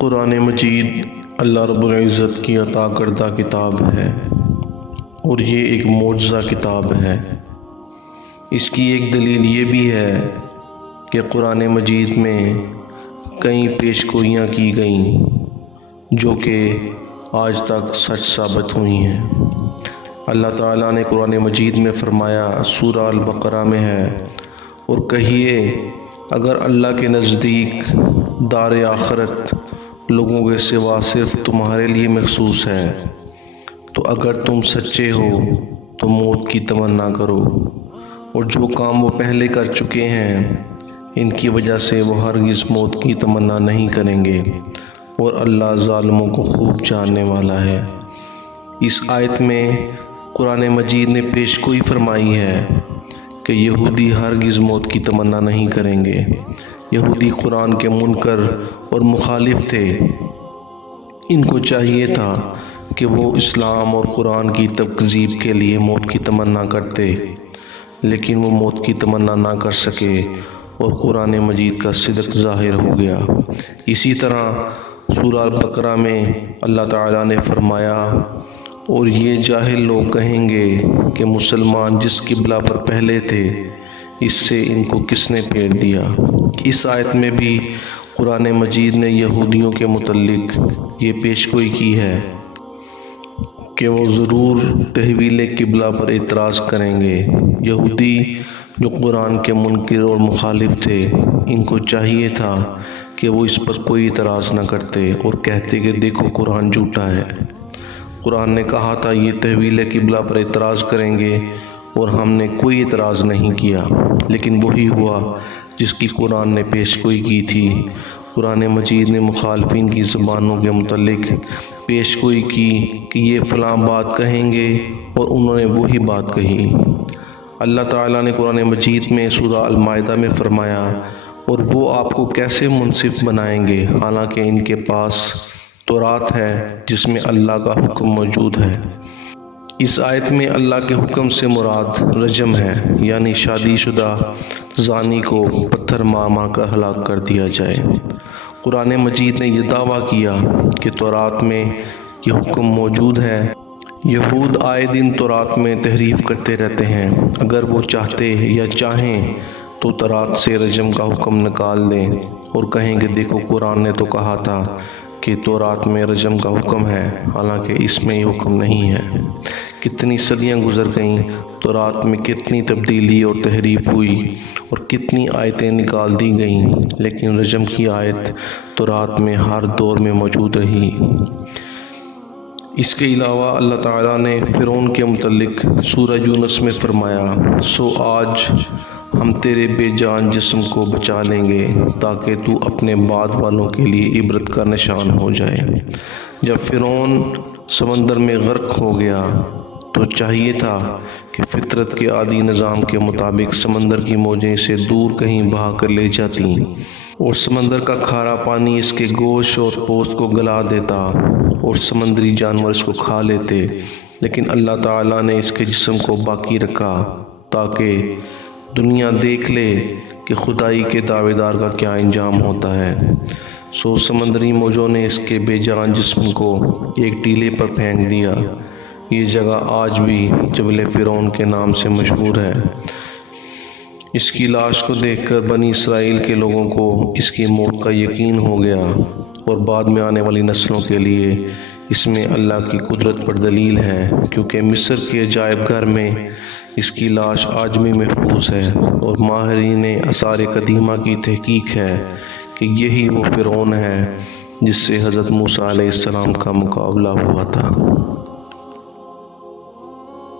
قرآن مجید اللہ رب العزت کی عطا کردہ کتاب ہے اور یہ ایک معجزہ کتاب ہے۔ اس کی ایک دلیل یہ بھی ہے کہ قرآن مجید میں کئی پیش گوئیاں کی گئیں جو کہ آج تک سچ ثابت ہوئی ہیں۔ اللہ تعالیٰ نے قرآن مجید میں فرمایا، سورہ البقرہ میں ہے، اور کہیے اگر اللہ کے نزدیک دار آخرت لوگوں کے سوا صرف تمہارے لیے مخصوص ہے تو اگر تم سچے ہو تو موت کی تمنا کرو، اور جو کام وہ پہلے کر چکے ہیں ان کی وجہ سے وہ ہرگز موت کی تمنا نہیں کریں گے، اور اللہ ظالموں کو خوب جاننے والا ہے۔ اس آیت میں قرآن مجید نے پیش گوئی فرمائی ہے کہ یہودی ہرگز موت کی تمنا نہیں کریں گے۔ یہودی قرآن کے منکر اور مخالف تھے، ان کو چاہیے تھا کہ وہ اسلام اور قرآن کی تکذیب کے لیے موت کی تمنا کرتے، لیکن وہ موت کی تمنا نہ کر سکے اور قرآن مجید کا صدق ظاہر ہو گیا۔ اسی طرح سورہ البقرہ میں اللہ تعالیٰ نے فرمایا، اور یہ جاہل لوگ کہیں گے کہ مسلمان جس قبلہ پر پہلے تھے اس سے ان کو کس نے پھیر دیا۔ اس آیت میں بھی قرآن مجید نے یہودیوں کے متعلق یہ پیش گوئی کی ہے کہ وہ ضرور تحویل قبلہ پر اعتراض کریں گے۔ یہودی جو قرآن کے منکر اور مخالف تھے، ان کو چاہیے تھا کہ وہ اس پر کوئی اعتراض نہ کرتے اور کہتے کہ دیکھو قرآن جھوٹا ہے۔ قرآن نے کہا تھا یہ تحویل قبلہ پر اعتراض کریں گے، اور ہم نے کوئی اعتراض نہیں کیا، لیکن وہی ہوا جس کی قرآن نے پیش گوئی کی تھی۔ قرآن مجید نے مخالفین کی زبانوں کے متعلق پیش گوئی کی کہ یہ فلاں بات کہیں گے، اور انہوں نے وہی بات کہی۔ اللہ تعالیٰ نے قرآن مجید میں سورہ المائدہ میں فرمایا، اور وہ آپ کو کیسے منصف بنائیں گے حالانکہ ان کے پاس تورات ہے جس میں اللہ کا حکم موجود ہے۔ اس آیت میں اللہ کے حکم سے مراد رجم ہے، یعنی شادی شدہ زانی کو پتھر مار مار کر ہلاک کر دیا جائے۔ قرآن مجید نے یہ دعویٰ کیا کہ تورات میں یہ حکم موجود ہے۔ یہود آئے دن تورات میں تحریف کرتے رہتے ہیں، اگر وہ چاہتے یا چاہیں تو تورات سے رجم کا حکم نکال دیں اور کہیں کہ دیکھو قرآن نے تو کہا تھا کہ تورات میں رجم کا حکم ہے، حالانکہ اس میں یہ حکم نہیں ہے۔ کتنی صدیاں گزر گئیں، تورات میں کتنی تبدیلی اور تحریف ہوئی اور کتنی آیتیں نکال دی گئیں، لیکن رجم کی آیت تورات میں ہر دور میں موجود رہی۔ اس کے علاوہ اللہ تعالیٰ نے فرعون کے متعلق سورہ یونس میں فرمایا، سو آج ہم تیرے بے جان جسم کو بچا لیں گے تاکہ تو اپنے بعد والوں کے لیے عبرت کا نشان ہو جائے۔ جب فرعون سمندر میں غرق ہو گیا تو چاہیے تھا کہ فطرت کے عادی نظام کے مطابق سمندر کی موجیں اسے دور کہیں بہا کر لے جاتیں، اور سمندر کا کھارا پانی اس کے گوشت اور پوست کو گلا دیتا اور سمندری جانور اس کو کھا لیتے، لیکن اللہ تعالیٰ نے اس کے جسم کو باقی رکھا تاکہ دنیا دیکھ لے کہ خدائی کے دعوے دار کا کیا انجام ہوتا ہے۔ سو سمندری موجوں نے اس کے بے جان جسم کو ایک ٹیلے پر پھینک دیا۔ یہ جگہ آج بھی جبل فرعون کے نام سے مشہور ہے۔ اس کی لاش کو دیکھ کر بنی اسرائیل کے لوگوں کو اس کی موت کا یقین ہو گیا، اور بعد میں آنے والی نسلوں کے لیے اس میں اللہ کی قدرت پر دلیل ہے، کیونکہ مصر کے عجائب گھر میں اس کی لاش آج بھی محفوظ ہے، اور ماہرین آثار قدیمہ کی تحقیق ہے کہ یہی وہ فرعون ہے جس سے حضرت موسیٰ علیہ السلام کا مقابلہ ہوا تھا۔